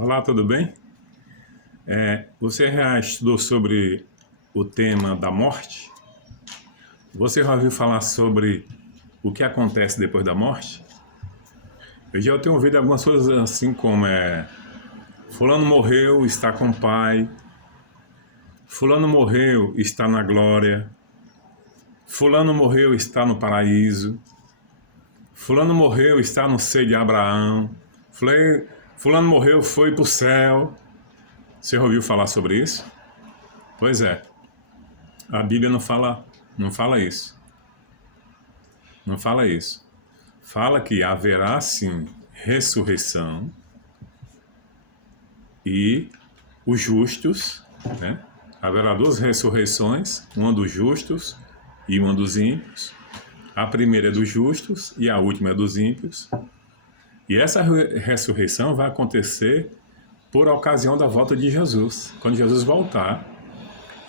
Olá, tudo bem? Você já estudou sobre o tema da morte? Você já ouviu falar sobre o que acontece depois da morte? Eu já tenho ouvido algumas coisas assim como fulano morreu, está com o Pai, fulano morreu, está na glória, fulano morreu, está no paraíso, fulano morreu, está no seio de Abraão, fulano morreu, foi para o céu. Você já ouviu falar sobre isso? Pois é, a Bíblia não fala isso. Não fala isso. Fala que haverá sim ressurreição e os justos, né? Haverá duas ressurreições, uma dos justos e uma dos ímpios. A primeira é dos justos e a última é dos ímpios. E essa ressurreição vai acontecer por ocasião da volta de Jesus. Quando Jesus voltar,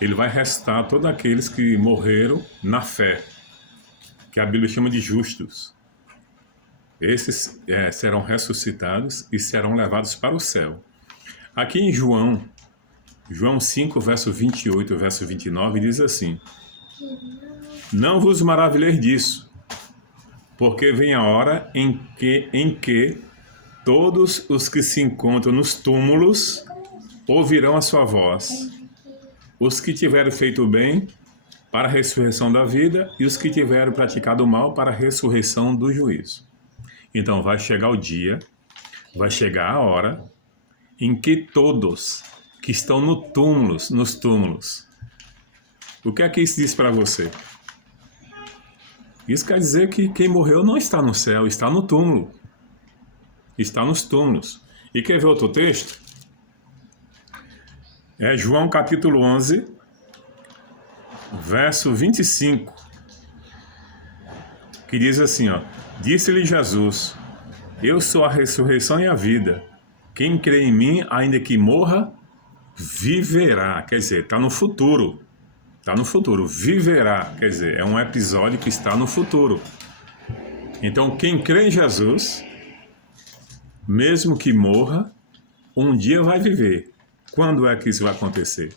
ele vai ressuscitar todos aqueles que morreram na fé, que a Bíblia chama de justos. Esses serão ressuscitados e serão levados para o céu. Aqui em João 5, verso 28 e verso 29, diz assim: Não vos maravilheis disso, porque vem a hora em que todos os que se encontram nos túmulos ouvirão a sua voz. Os que tiverem feito o bem, para a ressurreição da vida, e os que tiverem praticado o mal, para a ressurreição do juízo. Então vai chegar o dia, vai chegar a hora em que todos que estão nos túmulos, o que é que isso diz para você? Isso quer dizer que quem morreu não está no céu, está no túmulo. Está nos túmulos. E quer ver outro texto? É João capítulo 11, verso 25, que diz assim, Disse-lhe Jesus, eu sou a ressurreição e a vida. Quem crê em mim, ainda que morra, viverá. Quer dizer, está no futuro. Está no futuro. Viverá. Quer dizer, é um episódio que está no futuro. Então, quem crê em Jesus, mesmo que morra, um dia vai viver. Quando é que isso vai acontecer?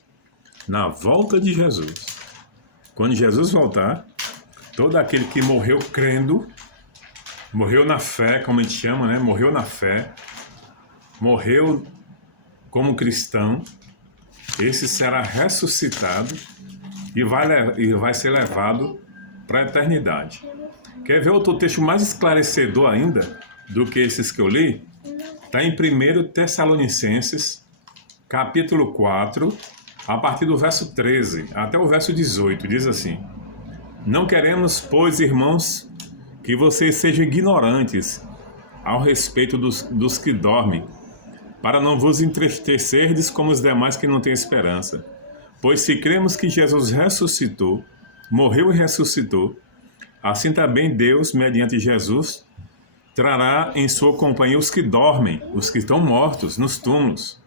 Na volta de Jesus. Quando Jesus voltar, todo aquele que morreu crendo, morreu na fé, como a gente chama, né? Morreu na fé, morreu como cristão, esse será ressuscitado e vai ser levado para a eternidade. Quer ver outro texto mais esclarecedor ainda do que esses que eu li? Está em 1 Tessalonicenses, capítulo 4, a partir do verso 13 até o verso 18, diz assim: Não queremos, pois, irmãos, que vocês sejam ignorantes ao respeito dos que dormem, para não vos entristecerdes como os demais que não têm esperança. Pois se cremos que Jesus ressuscitou, morreu e ressuscitou, assim também Deus, mediante Jesus, trará em sua companhia os que dormem, os que estão mortos nos túmulos.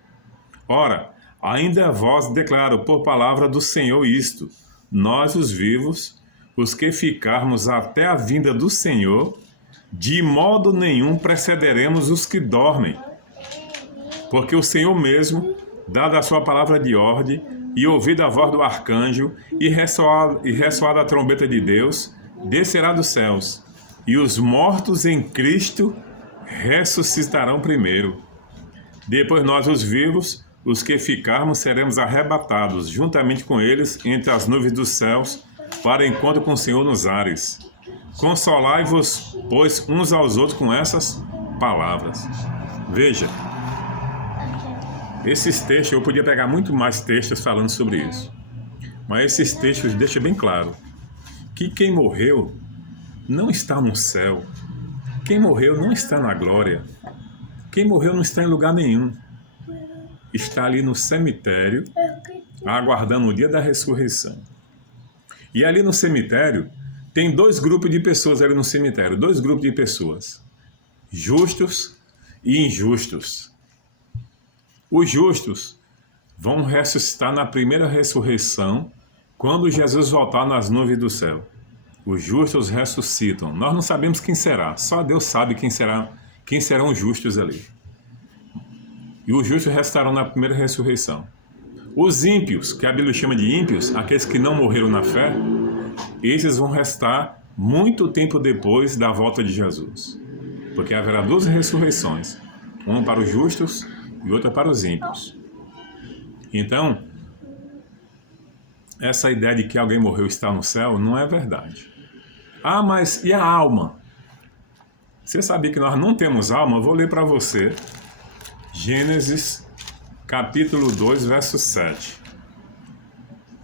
Ora, ainda vós declaro por palavra do Senhor isto: nós, os vivos, os que ficarmos até a vinda do Senhor, de modo nenhum precederemos os que dormem. Porque o Senhor mesmo, dada a sua palavra de ordem, e ouvida a voz do arcanjo, e ressoada a trombeta de Deus, descerá dos céus, e os mortos em Cristo ressuscitarão primeiro. Depois nós, os vivos, os que ficarmos, seremos arrebatados, juntamente com eles, entre as nuvens dos céus, para encontro com o Senhor nos ares. Consolai-vos, pois, uns aos outros com essas palavras. Veja, esses textos, eu podia pegar muito mais textos falando sobre isso, mas esses textos deixam bem claro que quem morreu não está no céu, quem morreu não está na glória, quem morreu não está em lugar nenhum, está ali no cemitério, aguardando o dia da ressurreição. E ali no cemitério, tem dois grupos de pessoas ali no cemitério, dois grupos de pessoas, justos e injustos. Os justos vão ressuscitar na primeira ressurreição, quando Jesus voltar nas nuvens do céu. Os justos ressuscitam. Nós não sabemos quem será, só Deus sabe quem serão os justos ali. e os justos restarão na primeira ressurreição. Os ímpios, que a Bíblia chama de ímpios, aqueles que não morreram na fé, esses vão restar muito tempo depois da volta de Jesus. Porque haverá duas ressurreições, uma para os justos e outra para os ímpios. Então, essa ideia de que alguém morreu e está no céu não é verdade. Ah, mas e a alma? Você sabia que nós não temos alma? Eu vou ler para você Gênesis capítulo 2, verso 7.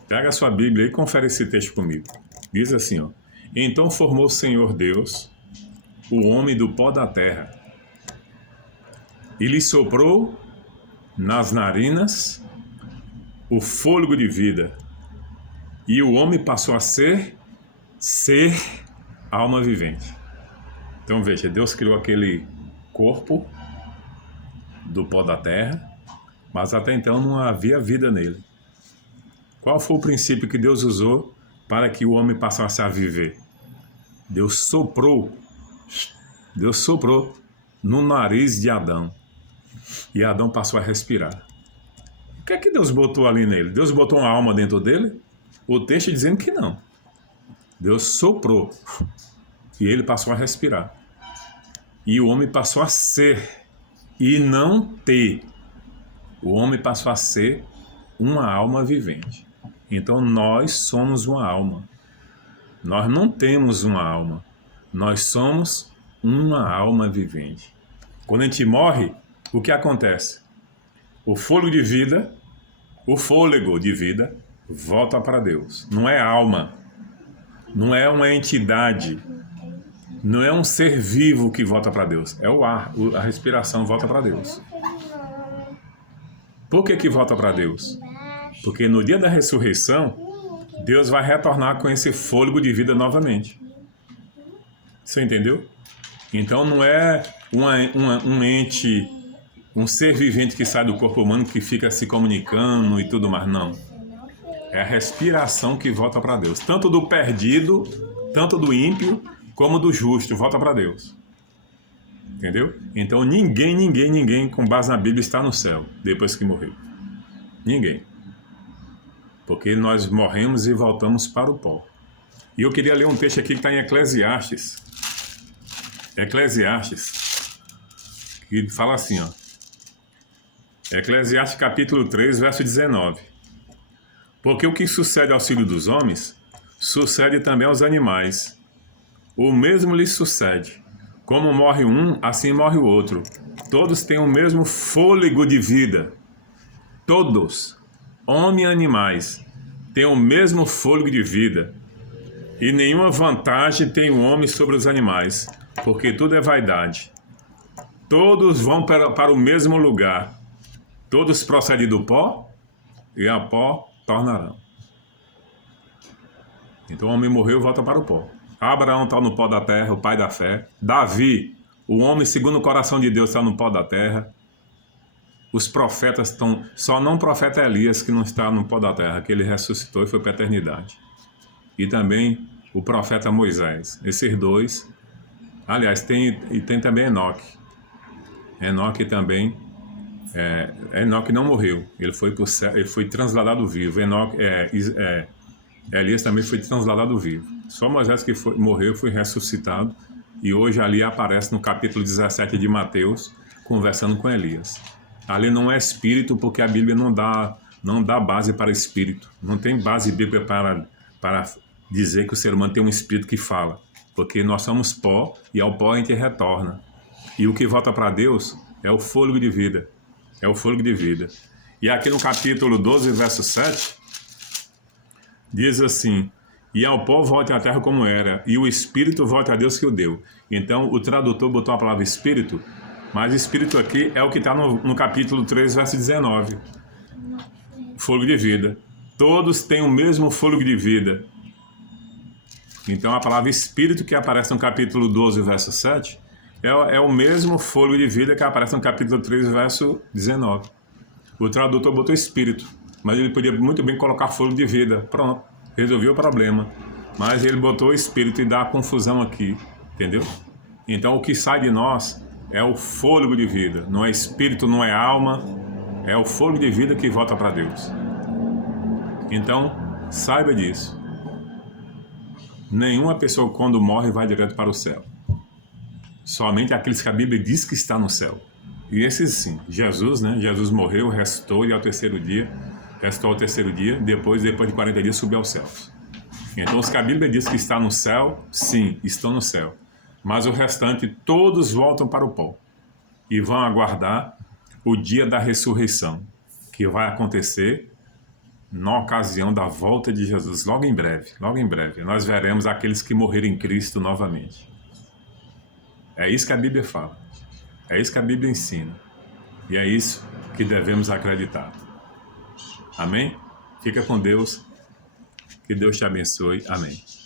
Pega a sua Bíblia e confere esse texto comigo. Diz assim, ó: Então formou o Senhor Deus o homem do pó da terra e lhe soprou nas narinas o fôlego de vida, e o homem passou a ser alma vivente. Então veja, Deus criou aquele corpo do pó da terra, mas até então não havia vida nele. Qual foi o princípio que Deus usou para que o homem passasse a viver? Deus soprou no nariz de Adão, e Adão passou a respirar. O que é que Deus botou ali nele? Deus botou uma alma dentro dele? O texto dizendo que não. Deus soprou e ele passou a respirar. E o homem passou a ser e não ter. O homem passou a ser uma alma vivente. Então nós somos uma alma. Nós não temos uma alma. Nós somos uma alma vivente. Quando a gente morre, o que acontece? O fôlego de vida volta para Deus. Não é alma, não é uma entidade, não é um ser vivo que volta para Deus. É o ar, a respiração volta para Deus. Por que volta para Deus? Porque no dia da ressurreição, Deus vai retornar com esse fôlego de vida novamente. Você entendeu? Então não é um ente, um ser vivente que sai do corpo humano que fica se comunicando e tudo mais, não. É a respiração que volta para Deus. Tanto do perdido, tanto do ímpio, como do justo, volta para Deus. Entendeu? Então ninguém, com base na Bíblia, está no céu depois que morreu. Ninguém. Porque nós morremos e voltamos para o pó. E eu queria ler um texto aqui que está em Eclesiastes. Que fala assim, ó. Eclesiastes capítulo 3, verso 19. Porque o que sucede aos filhos dos homens, sucede também aos animais. O mesmo lhes sucede. Como morre um, assim morre o outro. Todos têm o mesmo fôlego de vida. Todos, homem e animais, têm o mesmo fôlego de vida. E nenhuma vantagem tem o homem sobre os animais, porque tudo é vaidade. Todos vão para o mesmo lugar. Todos procedem do pó, e a pó tornarão. Então o homem morreu e volta para o pó. Abraão está no pó da terra, o pai da fé. Davi, o homem segundo o coração de Deus, está no pó da terra. Os profetas estão... Só não o profeta Elias que não está no pó da terra, que ele ressuscitou e foi para a eternidade. E também o profeta Moisés. Esses dois... Aliás, tem também Enoque. Enoque também... Enoque não morreu. Ele foi pro céu, ele foi transladado vivo. Elias também foi transladado vivo. Só Moisés que morreu foi ressuscitado. E hoje ali aparece no capítulo 17 de Mateus, conversando com Elias. Ali não é espírito, porque a Bíblia não dá base para espírito. Não tem base bíblica para dizer que o ser humano tem um espírito que fala. Porque nós somos pó e ao pó a gente retorna. E o que volta para Deus é o fôlego de vida. É o fôlego de vida. E aqui no capítulo 12, verso 7, diz assim: E ao pó volte à terra como era, e o espírito volte a Deus que o deu. Então o tradutor botou a palavra espírito, mas espírito aqui é o que está no capítulo 3, verso 19. Fôlego de vida. Todos têm o mesmo fôlego de vida. Então a palavra espírito que aparece no capítulo 12, verso 7, é o mesmo fôlego de vida que aparece no capítulo 3, verso 19. O tradutor botou espírito, mas ele podia muito bem colocar fôlego de vida. Pronto, resolveu o problema. Mas ele botou espírito e dá confusão aqui, entendeu? Então o que sai de nós É o fôlego de vida. Não é espírito, não é alma. É o fôlego de vida que volta para Deus. Então, saiba disso. Nenhuma pessoa quando morre vai direto para o céu. Somente aqueles que a Bíblia diz que está no céu. E esses sim. Jesus, né? Jesus morreu, restou e ao terceiro dia, depois de 40 dias subiu aos céus. Então os que a Bíblia diz que está no céu, sim, estão no céu. Mas o restante, todos voltam para o pó. E vão aguardar o dia da ressurreição, que vai acontecer na ocasião da volta de Jesus, logo em breve, nós veremos aqueles que morreram em Cristo novamente. É isso que a Bíblia fala, é isso que a Bíblia ensina, e é isso que devemos acreditar. Amém? Fica com Deus, que Deus te abençoe. Amém.